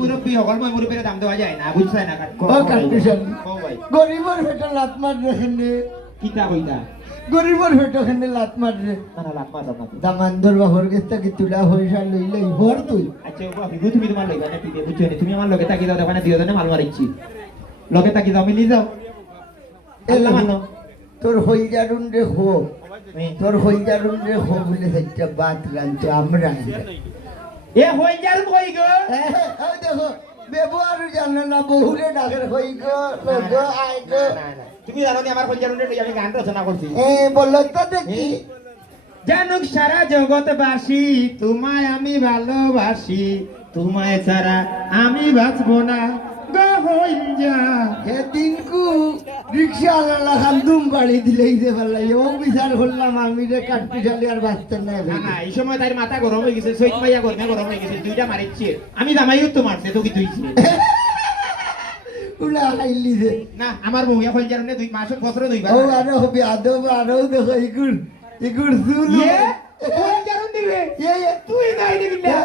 মুরব্বী হকল মই মুরব্বীর দাম দেওয়া যায় না বুঝছাই না ও কাটতেছেন ও ভাই গরিবর পেটে লাত মার দেখেন কিতা কইতা গরিবর পেটে খেনে লাত মার রে না না লাগ মাছ আপনাকে দামান্দর বাহর গেছে কি তুলা পয়সা লইলে ভর তুই আচ্ছা ও বাবু তুমি তোমার লগে না পিতে বুঝছো না তুমি আমার লগে তাকি দাও দোকানে দিও না মাল মারিছি লগে তাকি দাও মিলি যাও আল্লাহ মানো তোর হইজারুন রে হো তোর হইজারুন রে হো বলে সেটা বাত রাঞ্চ আমরা এ হই যাল কই গো ওই দেখো ব্যবহার জানো না বহুরে ডাকের হই গো লগো আই গো তুমি জানো নি আমার হই যাল রে আমি গান রচনা করছি বলো তো দেখি জানুক সারা জগৎবাসী তোমায় আমি ভালোবাসি তোমায় ছাড়া আমি বাঁচবো না গো হইল যা সেদিনকু রিক্সা আলা খালদুম বাড়ি দিলেই যে ফেলাই ও বিচার করলাম আমি রে কাটপি চালি আর বাঁচতে না না না এই সময় তার মাথা গরম হয়ে গেছে সৈত মাইয়া গরম হয়ে গেছে দুইটা মারিচ্ছে আমি জামাইও তো মারছে তো কি তুইছি উলা খাইলি যে না আমার বউয়া হইল জানো দুই মাস বছরে দুইবার ও আরো হবে আদব আরো দেখো ইগুর ইগুর সুল হইল জানো দিবে তুই নাই দিবি না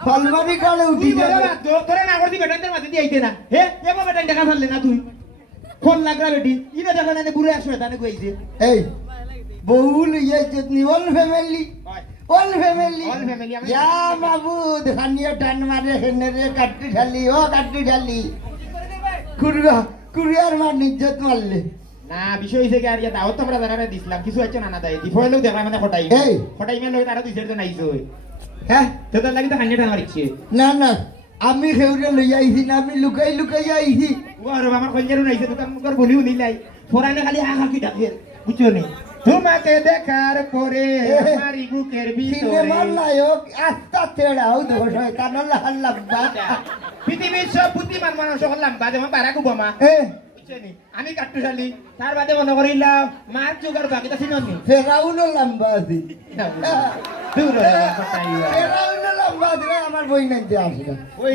ফলমারি কালে উঠি তুই বলে তোরে না করতি বেটানদের মাঝে দিয়ে আইতে না হে এগো বেটান দেখা ফেললে না তুই ফোন লাগরা বেটি ইবে দেখা না বুড়ে আসবে তানে কইছে এই বহুল ইয়ে যেতনি all family all family All family, আমি- ইয়া মাবুদ খানিয়া টান মারে হেনে রে কাটটি ঢালি ও কাটটি ঢালি কুরিয়ার মা নিজ্জত মারলে না বিষয় হইছে কি আর ইয়া দাওয়াত আমরা জানারে দিছিলাম কিছু আছে না না দেয় দি ফয়লেও দেখা মানে ফটাই এই। ফটাই মেল তারা দুই চারজন আইছে ওই হ্যাঁ তো তার লাগি তো হান্ড্রেড আমার ইচ্ছে না না আমি খেউরে লই আইছি না আমি লুকাই লুকাই আইছি ও আর আমার কঞ্জারু নাইছে দোকান মুখর বলিও নিলাই ফোরানে খালি হা কি ডাকে বুঝছো নি তোমাকে দেখার পরে আমারি বুকের ভিতরে সিনেমার নায়ক আস্তা তেড়াও দোষ হয় কানল হাল্লাব্বা পৃথিবীর সব বুদ্ধিমান মানুষ হলাম বাদে আমার বারাক ওবামা এ বুঝছো নি আমি কাট্টুশালী তার বাদে মনে করিলাম মার জোগাড় বাকিটা চিননি ফেরাউন লম্বা আছে দূর ফটাই ফেরাউন লম্বা আছে আমার বই নাই যে আসে ওই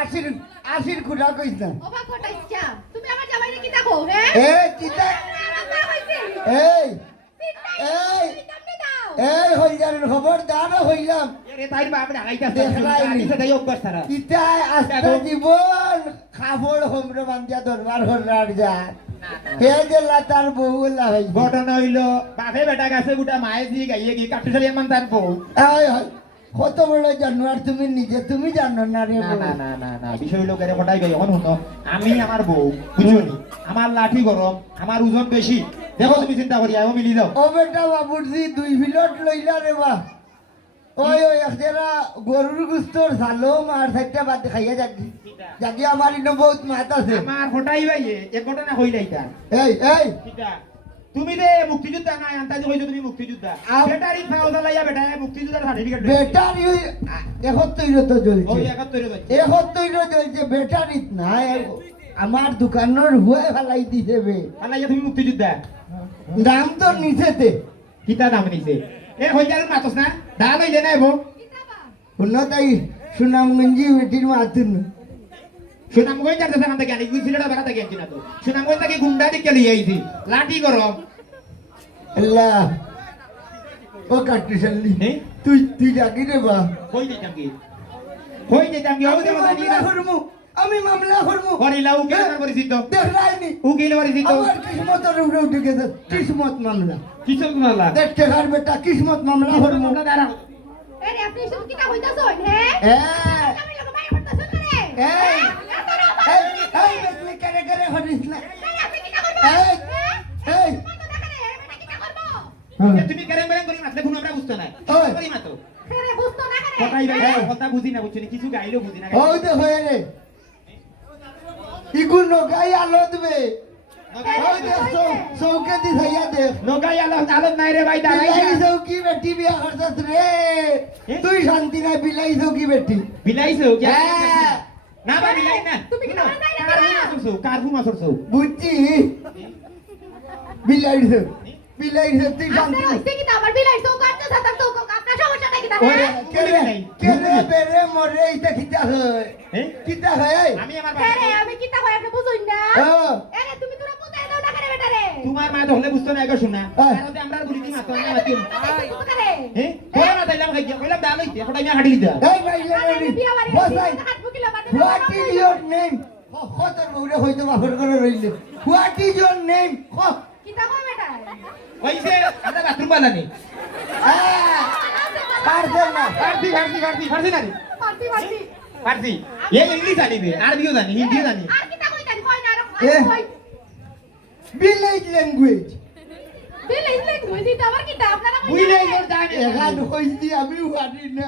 আসির আসির খুঁড়া কইস না ওবা কোটা ইচ্ছা তুমি আমার জামাইরে কি দেখো হ্যাঁ এ কিতা আমার হইছে এই এই এই তুমি দাও এই হইজারের খবর দাঁড়া হইলাম এরে তাই বাপ ঢাকাইতাছে দেখলাই নি। আনিছে তাই অভ্যাস তারা কিতা আস্তে জীবন খাবড় হোমরে বান্ধিয়া দরবার হরার যা হে জেলা তার বউ লা হই ঘটনা হইলো বাপে বেটা গাছে গুটা মায়ে দিয়ে গাইয়ে গিয়ে কাট্টুশালী এমন তার বউ এই হয় কত বড় জানোয়ার তুমি নিজে তুমি জানো না রে না বউ। না না না না বিষয় হইলো কেরে ফটাই গাই এখন শুনো আমি আমার বউ বুঝছো নি আমার লাঠি গরম আমার ওজন বেশি দেখো তুমি চিন্তা করি আয়ো মিলি যাও ও বেটা বাবুজি 2 প্লেট লইলা রে বা ওই ওই একজেরা গরুর গুস্তর সালম আর সাইডটা বাদ খাইয়া যাকি যাকি আমার ইনো বহুত মাত আছে আমার ফটাই বাইয়ে এ ঘটনা হইলা এটা এই এই কিটা তুমি দে মুক্তিযোদ্ধা না আন্তাজি কইছো তুমি মুক্তিযোদ্ধা আম- ব্যাটারি ফাও দালাইয়া বেটা মুক্তিযোদ্ধার সার্টিফিকেট ব্যাটারি একত্তর তো ওই জ্বলছে 71 বাজে একত্তর জ্বলছে ব্যাটারিত না আমার দোকানের হুয়ে ফেলাই দিছে বে আলাইয়া তুমি মুক্তিযোদ্ধা দাম তো নিচেতে কিতা দাম নিছে এ হই যার মাতস না দা লইলে না এবো শুনো তাই সুনামগঞ্জি বেটির মাতুন সুনামগঞ্জ যাতে সেখান থেকে আনি সিলেটা বেড়া থেকে আনছি না তো সুনামগঞ্জ থেকে গুন্ডা দিকে লিয়ে আইছি লাঠি গরম আল্লাহ ও কাটি সাল্লি হে? তুই তুই ডাকি রে বা কই দিতাম কি কই দিতাম কি আমি ওই দেব জানি মামলা না করমু আমি মামলা করমু করিলা উকিল না করিছিস তো দেখলাইনি উকিল করিছিস তো আমার কিসমতের উপরে উঠে গেছে কিসমত মামলা কিছু মালা দেখ টেকার বেটা কিসমত মামলা করমু দাঁড়াও এই আপনি সব কি তা হইতাছন হ্যাঁ হ্যাঁ আমি লোক মাই করতাছন রে এই এই এই বেটলি করে করে হরিস না আপনি কি তা করব এই এই তুমি কেরেম কেরেম করি মাতলে কোনো আমরা বুঝতো না ওই। করি মাতো রে বুঝতো না করে কথাই ভাই কথা বুঝি না বুঝছি কিছু গাইলো বুঝি না ওই দে হয়ে রে ইগু নগাই আলো দিবে ওই দে চৌকে দি থাইয়া দে নগাই আলো আলো নাই রে ভাই দাঁড়াই বিলাই চৌকি বেটি বিয়া করছস রে তুই শান্তি নাই বিলাই চৌকি বেটি বিলাইছো কি হ্যাঁ। না বা বিলাই না তুমি কি আমার যাই না কারফু মাসরছো বুঝছি বিলাই চৌ বিলাই চৌ তুই শান্তি আপনি নাই হইছে কি তা আমার বিলাই সব কাটতে সাতা তো আপনার সমস্যা নাকি তা ওরে, হ্যাঁ কেরে বেরে মরে এইটা কিতা হয় হ্যাঁ? কিতা হয় আমি আমার রে আমি কি তা কই আপনি বুঝুন না ও এরে তুমি তোরা বুঝাই দাও না করে বেটা রে তোমার মা ধরলে বুঝতো না এগো শোনা হ্যাঁ। কারণ আমরা গুলি দি মাতো না মাতি বুঝতো না রে হ্যাঁ তোরা না তাইলাম খাই কইলাম দাম হইতে এখন আমি হাঁটি দিতা এই মাইলে রে বিয়া বাড়ি বসাই হাত বুকিলা বাদে হোয়াট ইজ ইওর নেম কত বউরে হইতো বাপের করে রইলে হোয়াট ইজ ইওর নেম কিতা কই বেটা কইছে আমরা বাথরুম বানানি পারছে না ফার্সি না রে পারতি পারতি ফার্সি এ ইংলিশ জানি বে আরবিও জানি হিন্দিও জানি আর কিতা কই জানি কই না এ। আর কই ভিলেজ ল্যাঙ্গুয়েজ দিলে ইংলিশ কই দিতে আবার কিতা আপনারা কই বুঝলে তোর জানি এখান হইছি আমি পারি না